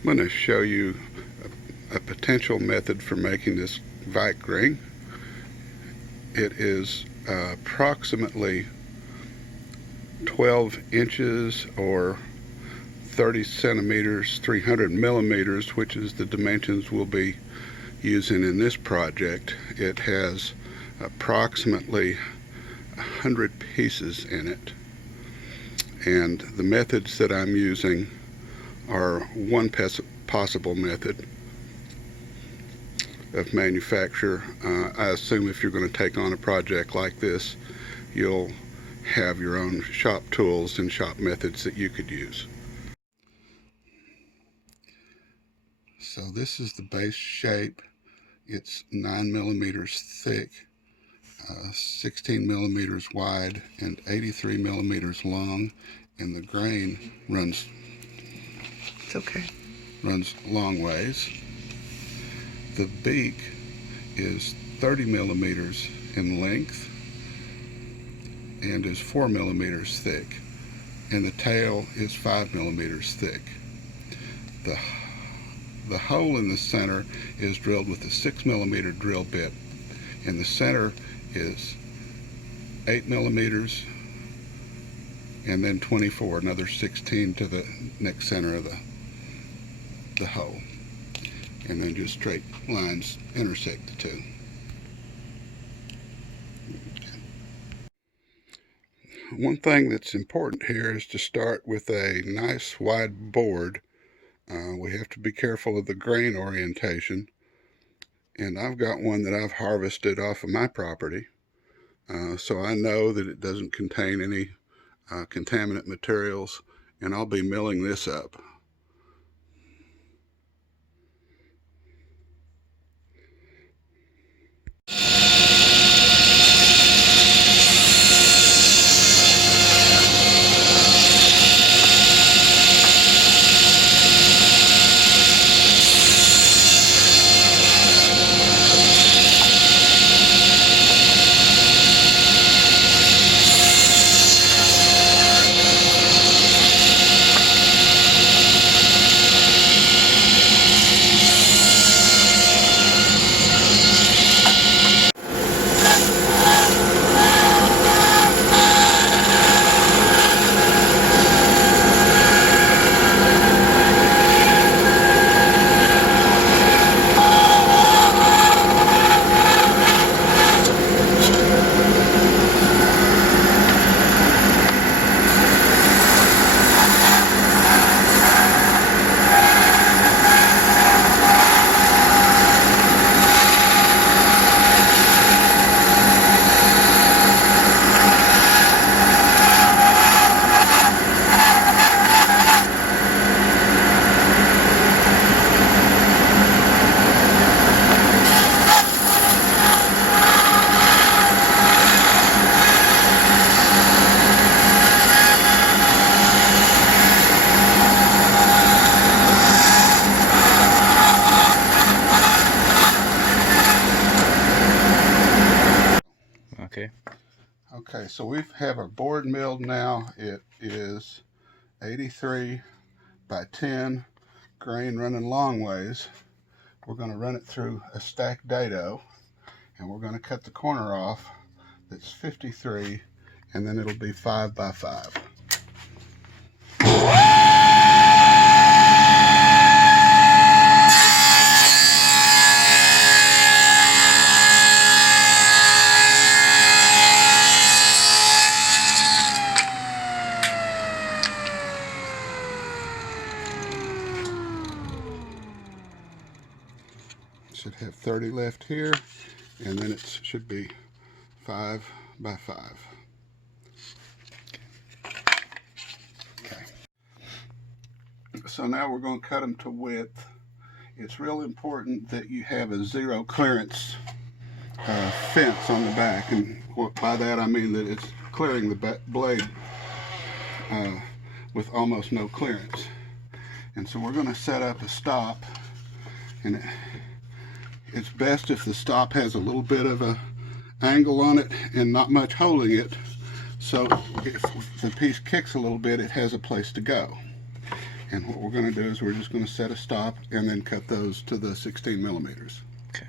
I'm going to show you a potential method for making this Kveik ring. It is approximately 12 inches or 30 centimeters, 300 millimeters, which is the dimensions we'll be using in this project. It has approximately 100 pieces in it, and the methods that I'm using are one possible method of manufacture. I assume if you're going to take on a project like this, you'll have your own shop tools and shop methods that you could use. So this is the base shape. It's 9 millimeters thick, 16 millimeters wide, and 83 millimeters long, and the grain runs long ways. The beak is 30 millimeters in length and is 4 millimeters thick, and the tail is 5 millimeters thick. The hole in the center is drilled with a 6 millimeter drill bit, and the center is 8 millimeters and then 24, another 16 to the next center of the hole, and then just straight lines intersect the two. One thing that's important here is to start with a nice wide board. We have to be careful of the grain orientation, and I've got one that I've harvested off of my property, so I know that it doesn't contain any contaminant materials, and I'll be milling this up. Okay, so we have our board milled now. It is 83 by 10, grain running long ways. We're going to run it through a stacked dado, and we're going to cut the corner off that's 53, and then it'll be 5 by 5. Should have 30 left here, and then it should be 5 by 5. Okay. So now we're going to cut them to width. It's real important that you have a zero clearance fence on the back, and by that I mean that it's clearing the blade with almost no clearance. And so we're going to set up a stop, and it's best if the stop has a little bit of a angle on it and not much holding it, so if the piece kicks a little bit, it has a place to go. And what we're going to do is we're just going to set a stop and then cut those to the 16 millimeters. Okay.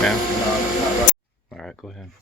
Yeah. All right, go ahead.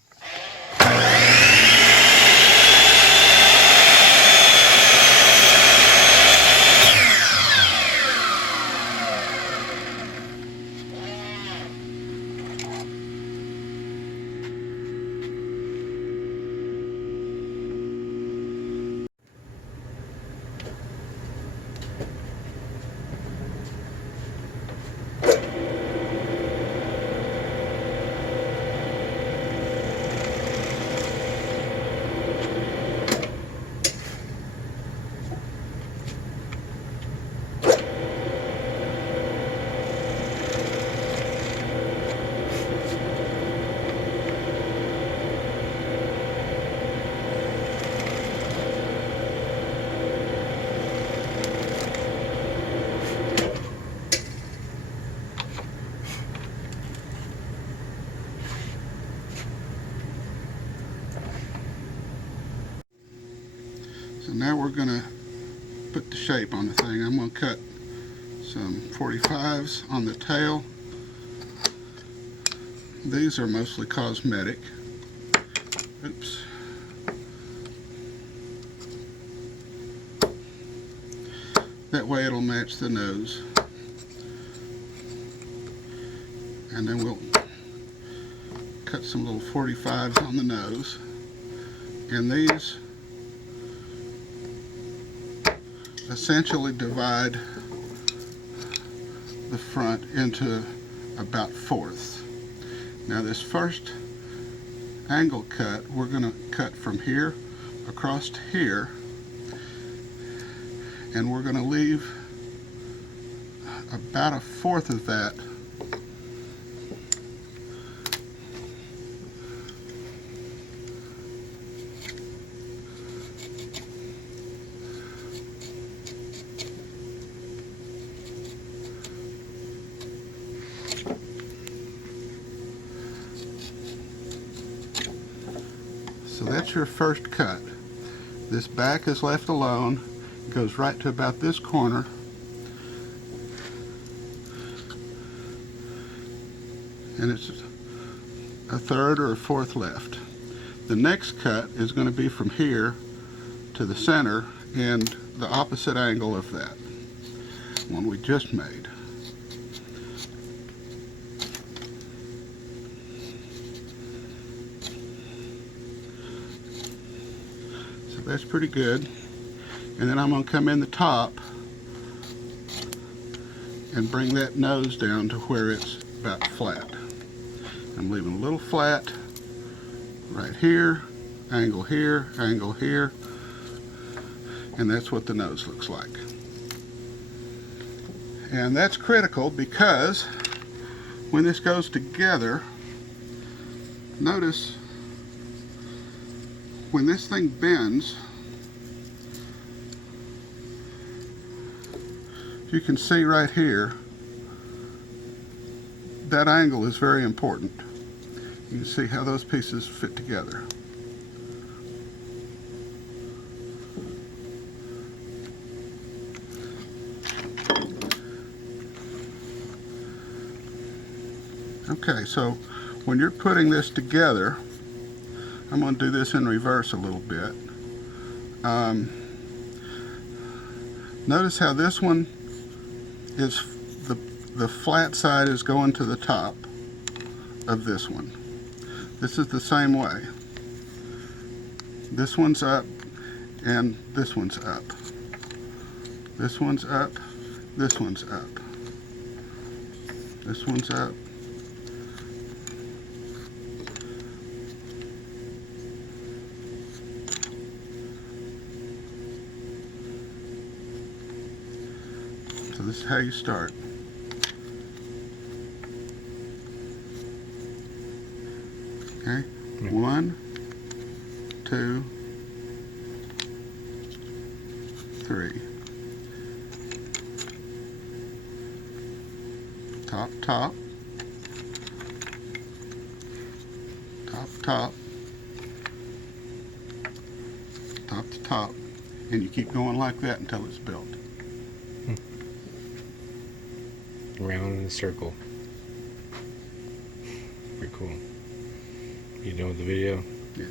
So now we're going to put the shape on the thing. I'm going to cut some 45s on the tail. These are mostly cosmetic. Oops. That way it'll match the nose. And then we'll cut some little 45s on the nose. And these essentially divide the front into about fourths. Now this first angle cut, we're going to cut from here across to here, and we're going to leave about a fourth of that So that's your first cut. This back is left alone. It goes right to about this corner. And it's a third or a fourth left. The next cut is going to be from here to the center and the opposite angle of that one we just made. That's pretty good. And then I'm going to come in the top and bring that nose down to where it's about flat. I'm leaving a little flat right here, angle here, and that's what the nose looks like. And that's critical because when this goes together, notice when this thing bends, you can see right here, that angle is very important. You can see how those pieces fit together. Okay, so when you're putting this together, I'm going to do this in reverse a little bit. Notice how this one is, the flat side is going to the top of this one. This is the same way. This one's up and this one's up. This one's up, this one's up. This one's up. So this is how you start. Okay, 1, 2, 3. top to top, top to top, top to top, and you keep going like that until it's built. Round in a circle. Pretty cool. You done with the video? Yeah.